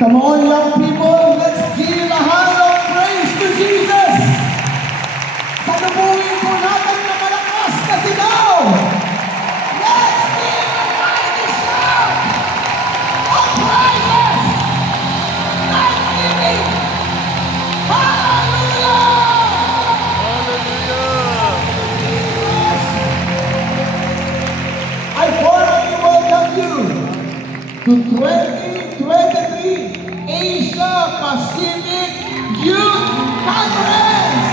Come on, young people, let's give a hand of praise to Jesus. Salubuhin po natin na malakas na sigaw. Let's give a mighty shout of praises. Thanksgiving. Hallelujah! Hallelujah! I formally welcome you to 2023 Asia Pacific Youth Conference.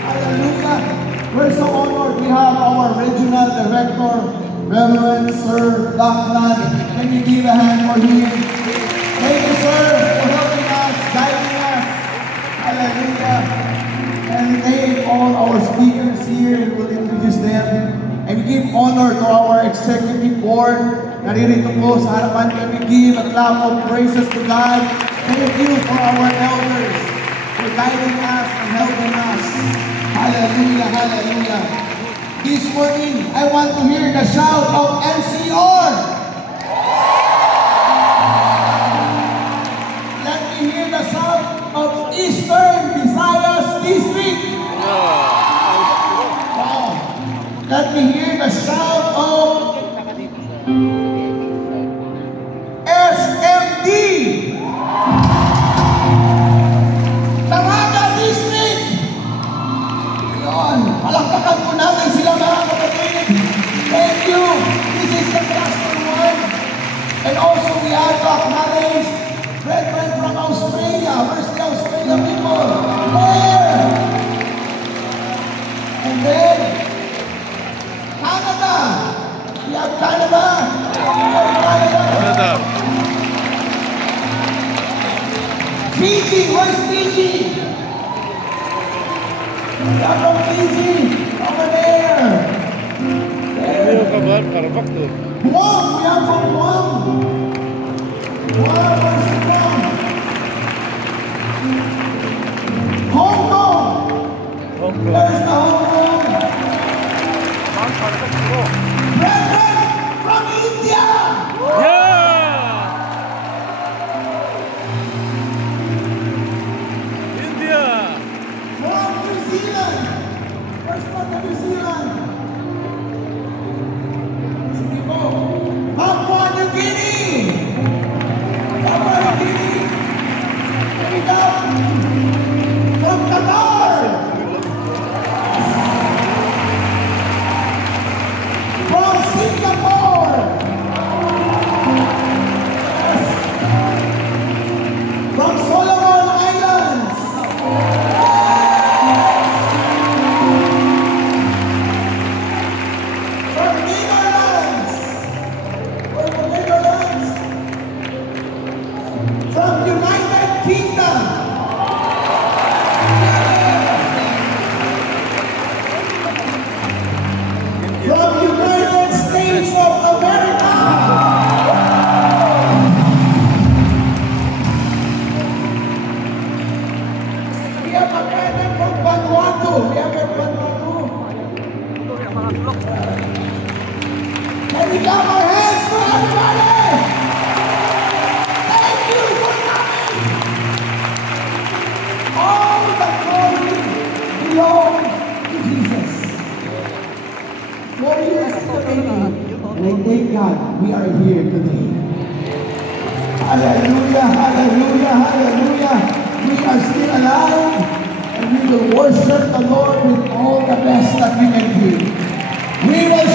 Hallelujah! We're so honored. We have our regional director, Reverend Sir Lachlan. Can you give a hand for him? Thank you, sir, for helping us, guiding us. Hallelujah! And thank all our speakers here. We'll introduce them. And we give honor to our executive board. Naririto po sa harapan. And we give a clap of praises to God. Thank you for our elders for guiding us and helping us. Hallelujah, hallelujah. This morning, I want to hear the shout of NCR. Let me hear the shout of Eastern Visayas District. Wow. Let me hear the shout of SMD. Tanganga District. Yun. Palakpakan po natin sila mga kapatid. Thank you. This is the cluster one. And also we have to acknowledge brethren from Australia. Where's the Australia people? There. And then Canada. We have Canada. Canada. Fiji. Where's Fiji? We are from Fiji. Over there. There. Guam. We are from Guam. Guam. Where's Guam? Hong Kong. Where's the Hong Kong? Brethren from India! India! From New Zealand! Where's from New Zealand? Sige po. Papua New Guinea! Papua New Guinea! Here we go! From Qatar! From Singapore! Yes. From Solomon Islands! From Netherlands! From the Netherlands! From United Kingdom! From United States of America! We have a brethren from Vanuatu. We have a Vanuatu. Can we clap our hands for everybody? Thank you for coming. All the glory belongs to Jesus. Glory is to Him. And I thank God we are here today. Hallelujah, hallelujah, hallelujah. We are still alive and we will worship the Lord with all the best that we can do. We will